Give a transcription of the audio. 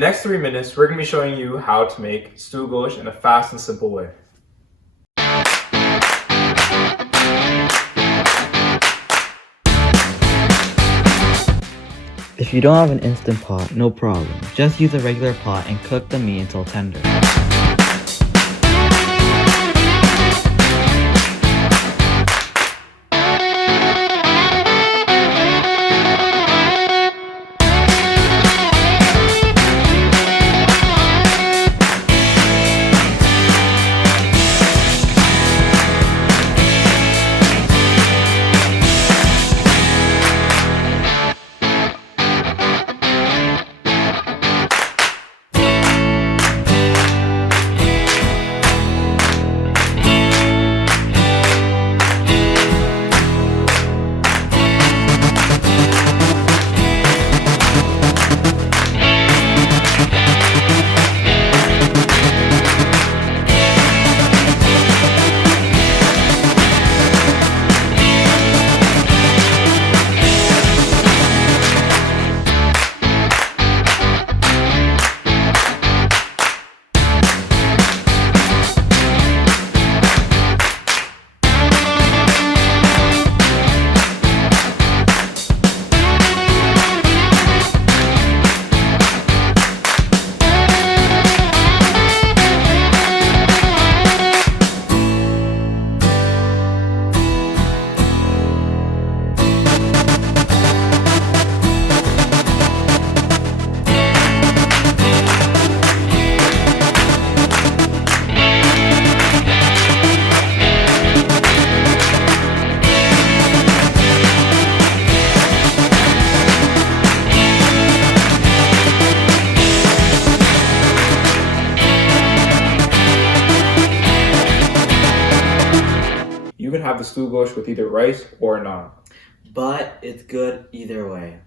the next 3 minutes, we're going to be showing you how to make stew goshth in a fast and simple way. If you don't have an instant pot, no problem. Just use a regular pot and cook the meat until tender. You can have the stew goshth with either rice or naan. But it's good either way.